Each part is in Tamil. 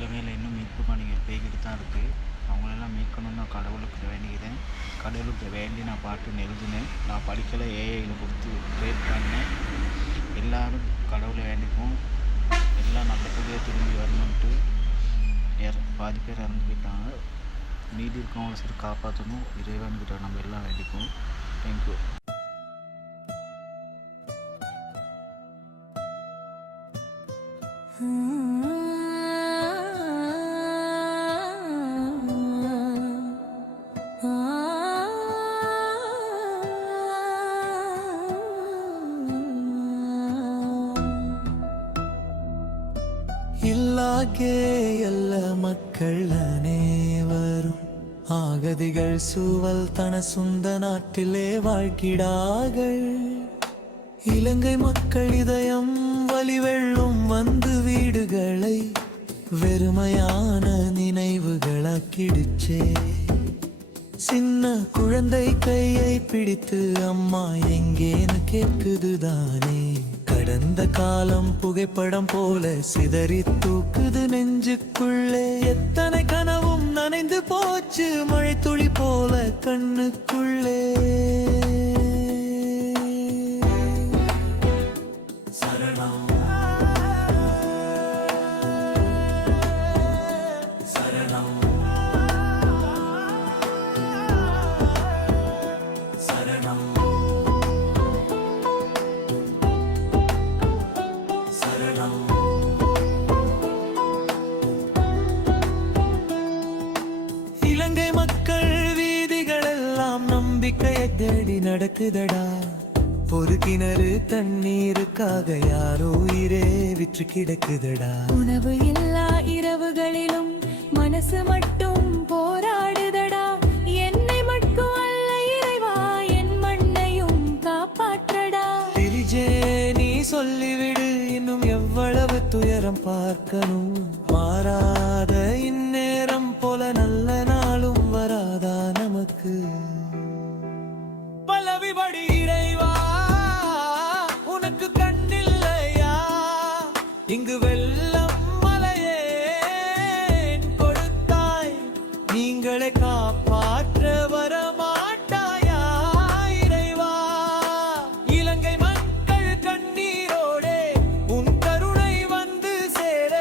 இலங்கையில் இன்னும் மீட்பு பணிகள் போய்கிட்டு தான் இருக்குது. அவங்களெல்லாம் மீட்கணும்னு நான் கடவுளுக்கு வேண்டிக்கிறேன். கடவுளுக்கு வேண்டி நான் பாட்டு எழுதினேன். நான் படிக்கலை, ஏஐயில் கொடுத்து ட்ரேட் பண்ணேன். எல்லோரும் கடவுளை வேண்டிப்போம். எல்லாம் நல்லபடியாக திரும்பி வரணுன்ட்டு. பாதி பேர் இறந்து போயிட்டாங்க. மீதி இருக்கவங்கள சரி காப்பாற்றணும். இறைவன்கிட்ட நம்ம எல்லாம் வேண்டிப்போம். தேங்க்யூ. இல்லாகே ಎಲ್ಲ மக்கள் அனைவரும் ஆகதிகள் சூவல் தன சொந்த நாட்டிலே வாழ்கிறார்கள். இலங்கை மக்கள் இதயம் வலிவெள்ளும் வந்து வீடுகளை வெறுமையான நினைவுகளாக்கிடுச்சே. சின்ன குழந்தை கையை பிடித்து அம்மா எங்கேன்னு கேட்குதுதானே. கடந்த காலம் புகைப்படம் போல சிதறி தூக்குது நெஞ்சுக்குள்ளே. எத்தனை கனவும் நனைந்து போச்சு மழை துளி போல கண்ணுக்குள்ளே. சரணம் சரணம் சரணம் சரணம். இலங்கை மக்கள் வீதிகளெல்லாம் நம்பிக்கையை தேடி நடக்குதடா. ஒரு கிணறு தண்ணீருக்காக யாரோ உயிரே விற்று கிடக்குதடா. உணவு இல்லா இரவுகளிலும் மனசு மட்டும் போராடுதடா. என்னை மட்டும் அல்ல இறைவா, என் மண்ணையும் காப்பாற்றடா. திரிஜே நீ சொல்லிவிடு, இன்னும் எவ்வளவு துயரம் பார்க்கணும். மாறாத இந்நேரம் போல நல்ல நாளும் வராதா நமக்கு. பல்லவிபடி இறைவா, உனக்கு கண்ணில்லையா? இங்கு வெள்ளம் மலையே கொடுத்தாய், நீங்களே காப்பாற்ற வரமாட்டாயா இறைவா? இலங்கை மக்கள் கண்ணீரோடே உன் கருணை வந்து சேர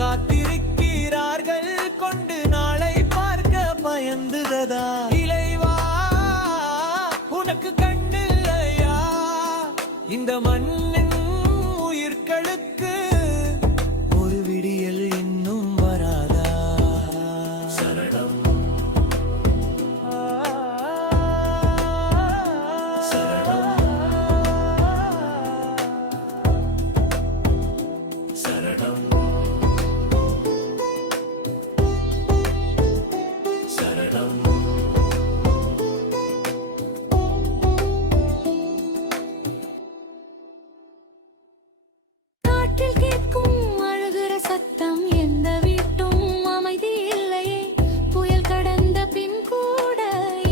காத்திருக்கிறார்கள். கொண்டு நாளை பார்க்க பயந்துதா இறைவா, உனக்கு கண்ணில்லையா? இந்த மண்ணின் உயிர்களுக்கு ஒரு விடியல் இன்னும் வராதா? சரணம் சரணம் சரணம் சரணம். காற்றில் கேட்கும் அழுகிற சத்தம், எந்த வீட்டும் அமைதி இல்லையே. புயல் கடந்த பின் கூட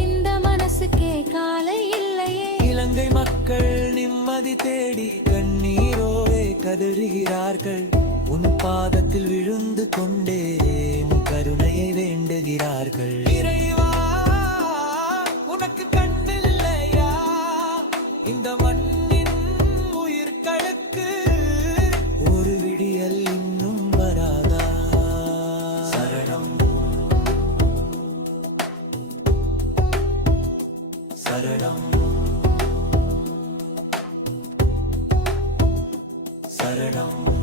இந்த மனசுக்கே காலை இல்லையே. இலங்கை மக்கள் நிம்மதி தேடி கண்ணீரோவே கதறுகிறார்கள். உன் பாதத்தில் விழுந்து கொண்டே உன் கருணையை வேண்டுகிறார்கள். இறைவா, உனக்கு கண்ணில்லையா? இந்த மண்ணின் உயிர்களுக்கு ஒரு விடியல் இன்னும் வராதா? சரணம் சரணம் சரணம்